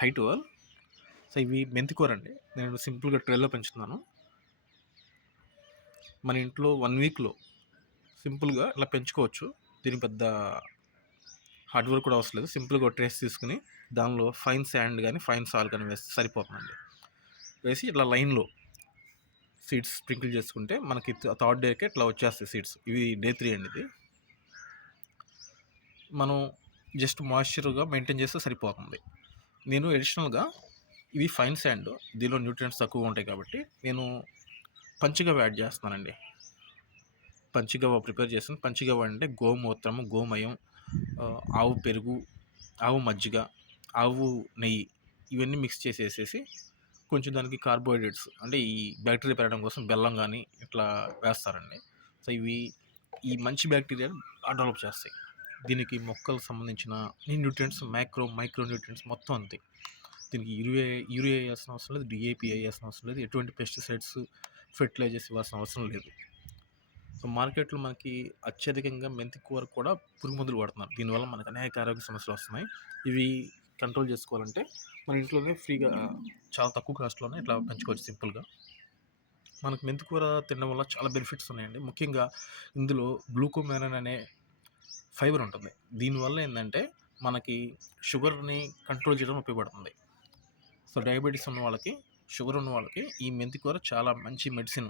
High to all. So ఇవి మెంతికూర అండి. నేను సింపుల్గా ట్రేలో పెంచుతున్నాను. మన ఇంట్లో 1 వీక్లో సింపుల్గా ఇలా పెంచుకోవచ్చు. దీనికి పెద్ద హార్డ్ వర్క్ కూడా అవసరం లేదు. సింపుల్గా ఒక ట్రేస్ తీసుకుని దానిలో ఫైన్ శాండ్ కానీ ఫైన్ సాల్ కానీ వేస్తే సరిపోతుందండి. వేసి ఇట్లా లైన్లో సీడ్స్ స్ప్రింకిల్ చేసుకుంటే మనకి థర్డ్ డేకే ఇట్లా వచ్చేస్తాయి సీడ్స్. ఇవి డే 3 అండి. ఇది మనం జస్ట్ మాయిశ్చర్గా మెయింటైన్ చేస్తే సరిపోతుంది. నేను అడిషనల్గా ఇవి ఫైన్ శాండ్, దీనిలో న్యూట్రియంట్స్ తక్కువ ఉంటాయి కాబట్టి నేను పంచగవ్వ యాడ్ చేస్తున్నానండి. పంచగవ్వ ప్రిపేర్ చేస్తాను. పంచగవ్వ అంటే గోమూత్రము, గోమయం, ఆవు పెరుగు, ఆవు మజ్జిగ, ఆవు నెయ్యి ఇవన్నీ మిక్స్ చేసేసేసి కొంచెం దానికి కార్బోహైడ్రేట్స్ అంటే ఈ బ్యాక్టీరియా పెరగడం కోసం బెల్లం కానీ ఇట్లా వేస్తారండి. సో ఇవి ఈ మంచి బ్యాక్టీరియా డెవలప్ చేస్తాయి. దీనికి మొక్కలకు సంబంధించిన న్యూట్రియంట్స్, మైక్రో న్యూట్రియంట్స్ మొత్తం అంతే. దీనికి యూరియా వేయాల్సిన అవసరం లేదు, డిఏపి వేయాల్సిన అవసరం లేదు, ఎటువంటి పెస్టిసైడ్స్, ఫెర్టిలైజర్స్ ఇవ్వాల్సిన అవసరం లేదు. సో మార్కెట్లో మనకి అత్యధికంగా మెంతికూర కూడా పురుగు మందులు వాడుతున్నారు. దీనివల్ల మనకు అనేక ఆరోగ్య సమస్యలు వస్తున్నాయి. ఇవి కంట్రోల్ చేసుకోవాలంటే మన ఇంట్లోనే ఫ్రీగా చాలా తక్కువ కాస్ట్లోనే ఇట్లా పెంచుకోవచ్చు సింపుల్గా. మనకు మెంతికూర తినడం వల్ల చాలా బెనిఫిట్స్ ఉన్నాయండి. ముఖ్యంగా ఇందులో గ్లూకోమెలాన్ అనే ఫైబర్ ఉంటుంది. దీనివల్ల ఏంటంటే మనకి షుగర్ని కంట్రోల్ చేయడం ఉపయోగపడుతుంది. సో డయాబెటీస్ ఉన్న వాళ్ళకి, షుగర్ ఉన్న వాళ్ళకి ఈ మెంతికూర చాలా మంచి మెడిసిన్.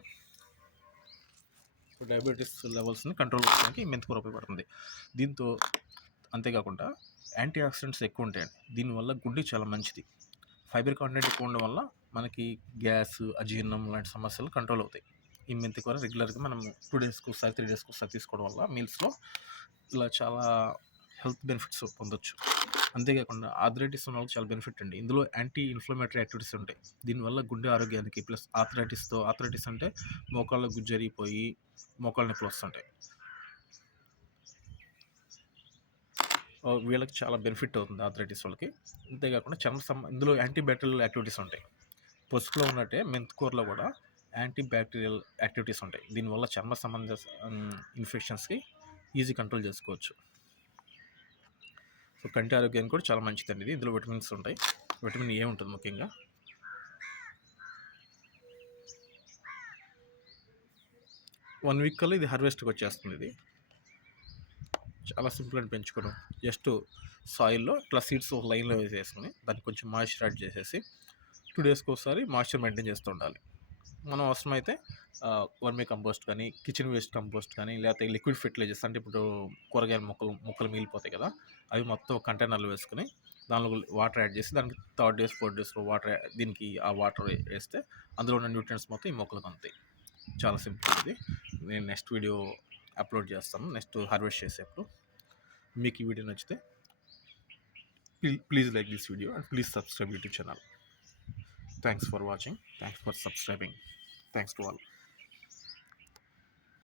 సో డయాబెటీస్ లెవెల్స్ని కంట్రోల్ చేయడానికి ఈ మెంతికూర ఉపయోగపడుతుంది. దీంతో అంతేకాకుండా యాంటీ ఆక్సిడెంట్స్ ఎక్కువ ఉంటాయండి. దీనివల్ల గుండెకి చాలా మంచిది. ఫైబర్ కాంటెంట్ ఎక్కువ ఉండడం వల్ల మనకి గ్యాస్, అజీర్ణం లాంటి సమస్యలు కంట్రోల్ అవుతాయి. ఈ మెంతికూర రెగ్యులర్గా మనం 2 డేస్కి ఒకసారి, 3 డేస్కి ఒకసారి తీసుకోవడం వల్ల మీల్స్లో ఇలా చాలా హెల్త్ బెనిఫిట్స్ పొందొచ్చు. అంతేకాకుండా ఆర్థరైటిస్ ఉన్న వాళ్ళకి చాలా బెనిఫిట్ అండి. ఇందులో యాంటీ ఇన్ఫ్లమేటరీ యాక్టివిటీస్ ఉంటాయి. దీనివల్ల గుండె ఆరోగ్యానికి ప్లస్ ఆర్థరైటిస్ అంటే మోకాళ్ళ గుజ్జరిగిపోయి మోకాళ్ళ నొప్పులు వస్తుంటాయి. వీళ్ళకి చాలా బెనిఫిట్ అవుతుంది ఆర్థరైటిస్ వాళ్ళకి. అంతేకాకుండా ఇందులో యాంటీ బ్యాక్టీరియల్ యాక్టివిటీస్ ఉంటాయి. పసుపులో ఉన్నట్టే మెంతికూరలో కూడా యాంటీ బ్యాక్టీరియల్ యాక్టివిటీస్ ఉంటాయి. దీనివల్ల చర్మ సంబంధ ఇన్ఫెక్షన్స్కి ఈజీ కంట్రోల్ చేసుకోవచ్చు. సో కంటి ఆరోగ్యానికి కూడా చాలా మంచిదండి ఇది. ఇందులో విటమిన్స్ ఉంటాయి. విటమిన్ ఏ ఉంటుంది ముఖ్యంగా. వన్ వీక్ కల్లా ఇది హార్వెస్ట్కి వచ్చేస్తుంది. ఇది చాలా సింపుల్ అని పెంచుకోవడం. జస్ట్ సాయిల్లో ఇట్లా సీడ్స్ ఒక లైన్లో వేసేసుకుని దానికి కొంచెం మాయిశ్చర్ యాడ్ చేసేసి 2 డేస్కి ఒకసారి మాయిశ్చర్ మెయింటైన్ చేస్తూ ఉండాలి. మనం అవసరమైతే వర్మీ కంపోస్ట్ కానీ, కిచెన్ వేస్ట్ కంపోస్ట్ కానీ, లేకపోతే లిక్విడ్ ఫెర్టిలైజర్స్ అంటే ఇప్పుడు కూరగాయల మొక్కలు మిగిలిపోతాయి కదా, అవి మొత్తం కంటైనర్లో వేసుకుని దానిలో వాటర్ యాడ్ చేసి దానికి 3rd డేస్ 4th డేస్లో దీనికి ఆ వాటర్ వేస్తే అందులో ఉన్న న్యూట్రియంట్స్ మొత్తం ఈ మొక్కలకు అందుతాయి. చాలా సింపుల్ ఇది. నేను నెక్స్ట్ వీడియో అప్లోడ్ చేస్తాను నెక్స్ట్ హార్వెస్ట్ చేసేప్పుడు. మీకు ఈ వీడియో నచ్చితే please like this video and please subscribe YouTube channel. Thanks for watching. Thanks for subscribing. Thanks to all.